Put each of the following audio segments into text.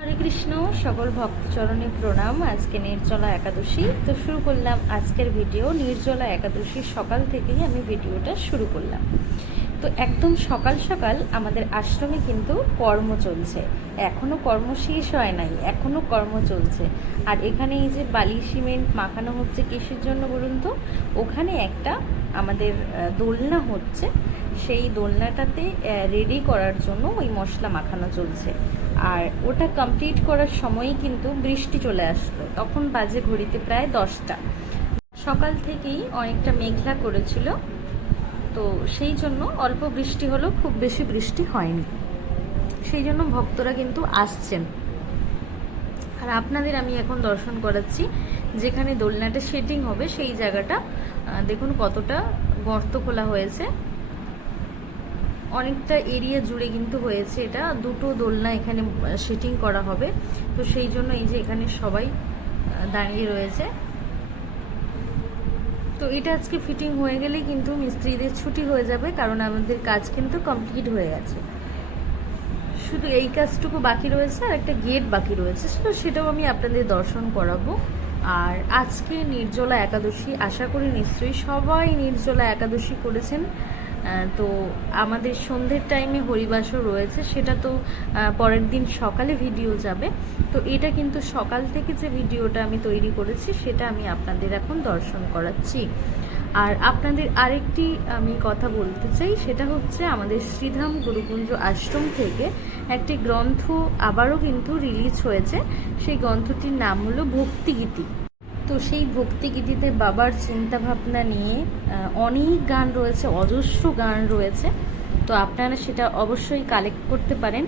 হরে কৃষ্ণ, সকল ভক্তচরণে প্রণাম। আজকে নির্জলা একাদশী। তো শুরু করলাম আজকের ভিডিও। নির্জলা একাদশীর সকাল থেকেই আমি ভিডিওটা শুরু করলাম। তো একদম সকাল সকাল আমাদের আশ্রমে কিন্তু কর্ম চলছে। এখনও কর্ম শেষ হয় নাই এখনও কর্ম চলছে। আর এখানে এই যে বালি সিমেন্ট মাখানো হচ্ছে কিসের জন্য বলুন তো? ওখানে একটা আমাদের দোলনা হচ্ছে। সেই দোলনাটাতে রেডি করার জন্য ওই মশলা মাখানো চলছে। আর ওটা কমপ্লিট করার সময়ই কিন্তু বৃষ্টি চলে আসলো। তখন বাজে ঘড়িতে প্রায় দশটা। সকাল থেকেই অনেকটা মেঘলা করেছিল। তো সেই জন্য অল্প বৃষ্টি হলো খুব বেশি বৃষ্টি হয়নি। সেই জন্য ভক্তরা কিন্তু আসছেন। আর আপনাদের আমি এখন দর্শন করাচ্ছি, যেখানে দোলনাটা সেটিং হবে সেই জায়গাটা। দেখুন কতটা গর্ত খোলা হয়েছে। অনেকটা এরিয়া জুড়ে কিন্তু হয়েছে এটা। দুটো দোলনা এখানে সেটিং করা হবে। তো সেই জন্য এই যে এখানে সবাই দাঁড়িয়ে রয়েছে। তো এটা আজকে ফিটিং হয়ে গেলেই কিন্তু মিস্ত্রিদের ছুটি হয়ে যাবে, কারণ আমাদের কাজ কিন্তু কমপ্লিট হয়ে গেছে। শুধু এই কাজটুকু বাকি রয়েছে, আর একটা গেট বাকি রয়েছে, তো সেটাও আমি আপনাদের দর্শন করাবো। আর আজকে নির্জলা একাদশী, আশা করি নিশ্চয়ই সবাই নির্জলা একাদশী করেছেন। তো আমাদের সন্ধ্যের টাইমে হরিবাসও রয়েছে, সেটা তো পরের দিন সকালে ভিডিও যাবে। তো এটা কিন্তু সকাল থেকে যে ভিডিওটা আমি তৈরি করেছি, সেটা আমি আপনাদের এখন দর্শন করাচ্ছি। আর আপনাদের আরেকটি আমি কথা বলতে চাই, সেটা হচ্ছে আমাদের শ্রীধাম গুরুকুঞ্জ আশ্রম থেকে একটি গ্রন্থ আবারও কিন্তু রিলিজ হয়েছে। সেই গ্রন্থটির নাম হলো ভক্তিগীতি তো সেই ভক্তিগীতিতে বাবার চিন্তা ভাবনা নিয়ে অনেক গান রয়েছে, অজস্র গান রয়েছে। তো আপনারা সেটা অবশ্যই কালেক্ট করতে পারেন।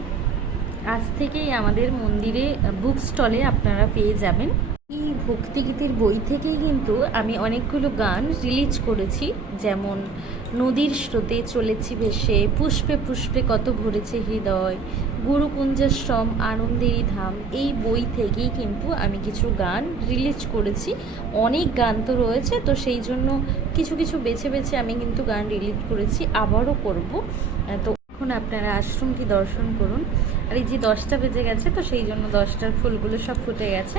আজ থেকেই আমাদের মন্দিরে বুক স্টলে আপনারা পেয়ে যাবেন। এই ভক্তিগীতির বই থেকেই কিন্তু আমি অনেকগুলো গান রিলিজ করেছি। যেমন, নদীর স্রোতে চলেছি ভেসে, পুষ্পে পুষ্পে কত ভরেছে হৃদয় গুরুকুঞ্জাশ্রম আনন্দেরই ধাম। এই বই থেকেই কিন্তু আমি কিছু গান রিলিজ করেছি। অনেক গান তো রয়েছে, তো সেই জন্য কিছু কিছু বেছে বেছে আমি কিন্তু গান রিলিজ করেছি, আবারও করব। তো এখন আপনারা আশ্রমটি দর্শন করুন। আর এই যে দশটা বেজে গেছে, তো সেই জন্য দশটার ফুলগুলো সব ফুটে গেছে।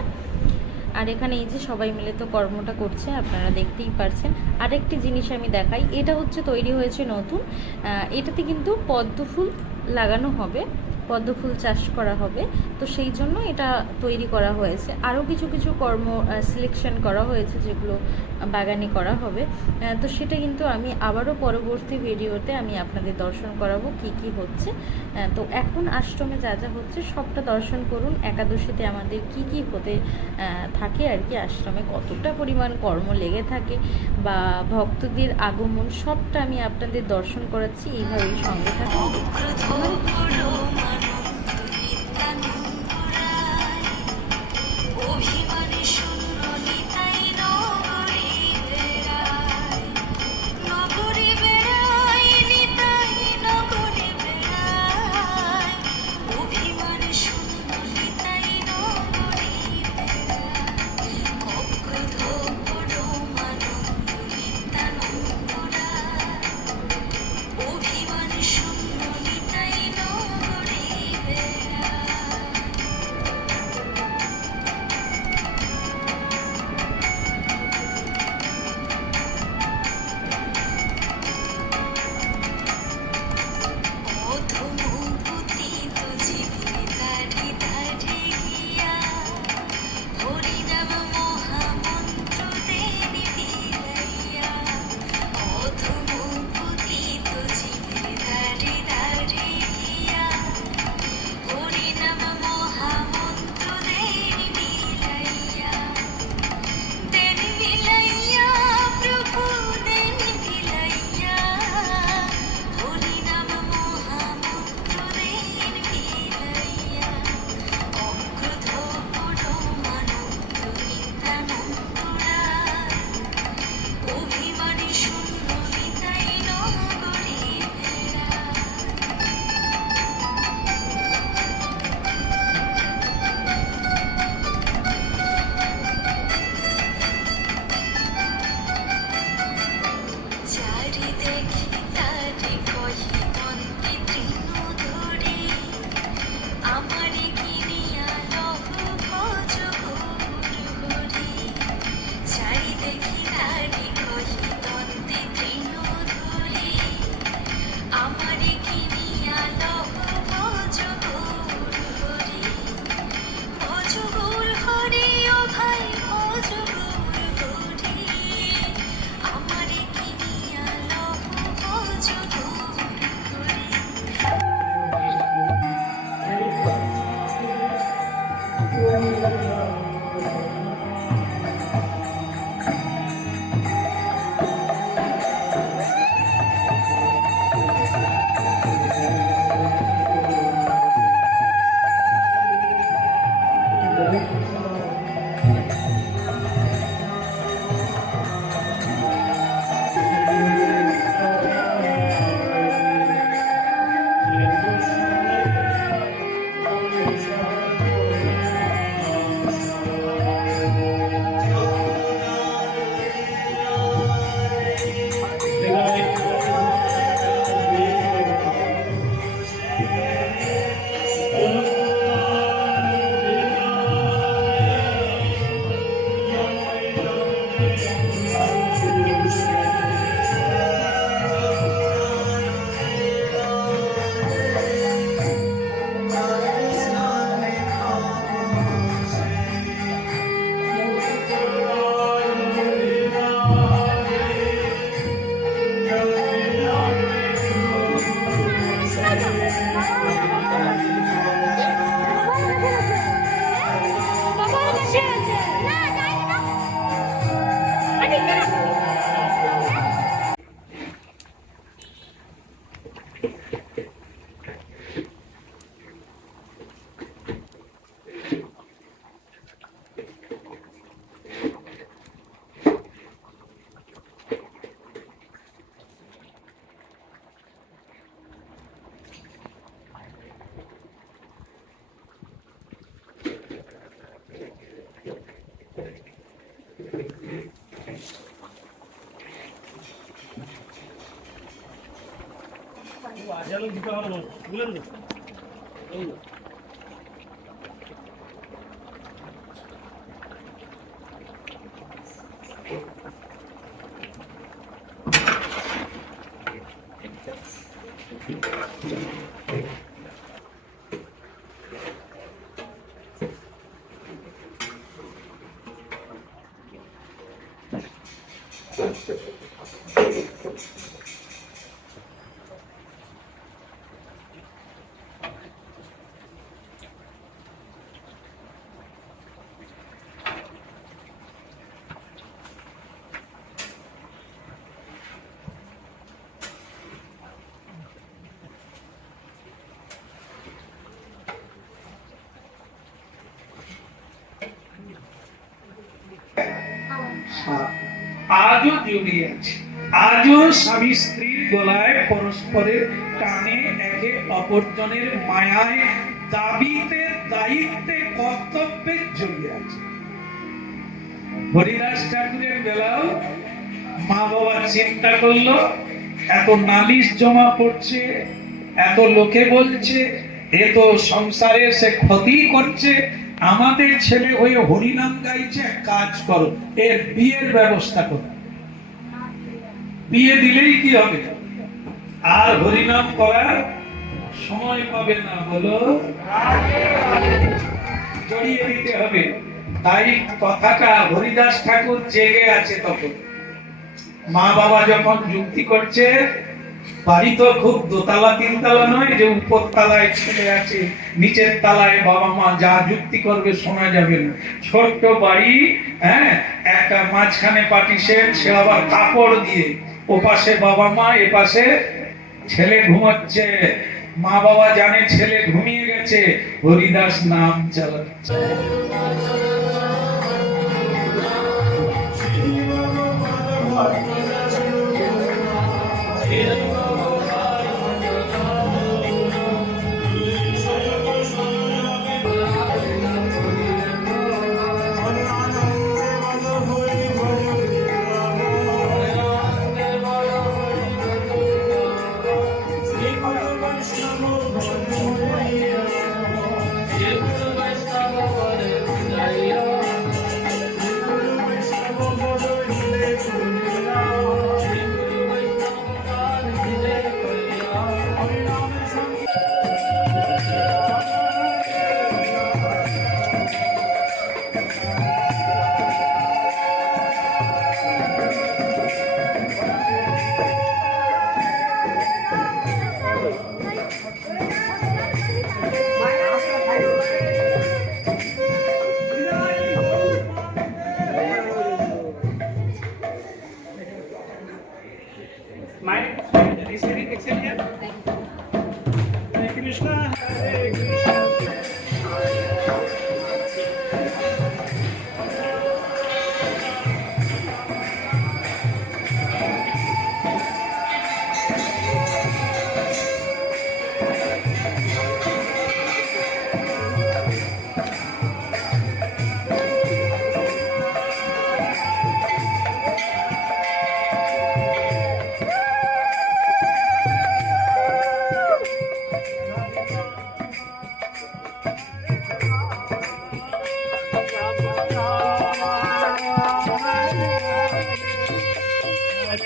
আর এখানে এই যে সবাই মিলে তো কর্মটা করছে, আপনারা দেখতেই পারছেন। আরেকটি জিনিস আমি দেখাই, এটা হচ্ছে তৈরি হয়েছে নতুন। এটাতে কিন্তু পদ্ম ফুল লাগানো হবে। পদ্ম ফুল চাষ করা হবে। তো সেই জন্য এটা তৈরি করা হয়েছে। আরও কিছু কিছু কর্ম সিলেকশন করা হয়েছে যেগুলো বাগানে করা হবে। তো সেটা কিন্তু আমি আবারও পরবর্তী ভিডিওতে আমি আপনাদের দর্শন করাবো কি কি হচ্ছে। তো এখন আশ্রমে যা যা হচ্ছে সবটা দর্শন করুন। একাদশীতে আমাদের কি কি হতে থাকে আর কি আশ্রমে, কতটা পরিমাণ কর্ম লেগে থাকে বা ভক্তদের আগমন সবটা আমি আপনাদের দর্শন করাচ্ছি। এইভাবেই সঙ্গে থাকুন। দিতে হবে না। বুঝলেন তো এই আজও জড়িয়ে আছে। আজও স্বামী স্ত্রীর গলায় পরস্পরের টানে একে অপরজনের মায়ায় দাবিতে, দায়িত্বে, কর্তব্যে জড়িয়ে আছে। হরিদাস ঠাকুরের বেলাও মা বাবা চিন্তা করল, এত নালিশ জমা পড়ছে, এত লোকে বলছে, এ তো সংসারে সে ক্ষতি করছে, আমাদের ছেলে হয়ে হরিনাম গাইছে কাজ করো, এর বিয়ের ব্যবস্থা করো। বিয়ে দিলেই কি হবে? আর হরিনাম করার সময় পাবে না, বলো। জড়িয়ে দিতে হবে। তাই কথাটা হরিদাস ঠাকুর জেগে আছে তখন। মা বাবা যখন যুক্তি করছে, বাড়ি তো খুব দোতলা, তিনতলা নয় যে উপর তালায় ছেলে আছে, নিচের তালায় বাবা মা যা যুক্তি করবে শোনা যাবে না। ছোট্ট বাড়ি হ্যাঁ একটা মাঝখানে পাটিশেন সে আবার কাপড় দিয়ে ও পাশে বাবা মা এ পাশে ছেলে ঘুমাচ্ছে। মা বাবা জানে ছেলে ঘুমিয়ে গেছে। হরিদাস নাম চালাচ্ছে।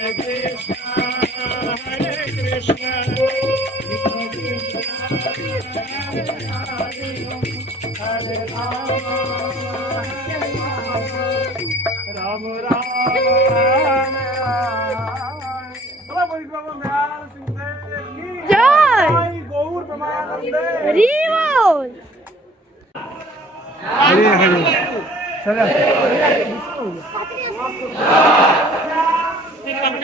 Yeah. দেব